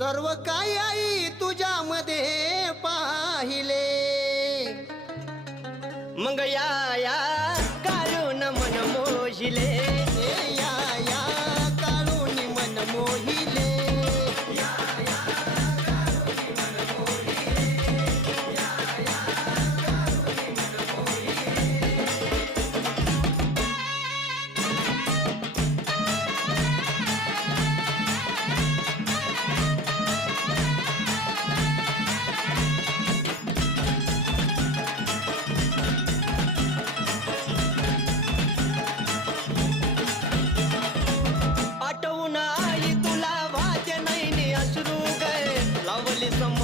सर्व काय आई तुझ्यामध्ये पाहिले. मग या काढून मन मोहिले. या काळून मन मोहिले. आठवून आई तुला वाचे नाही अश्रू गए. लावली सम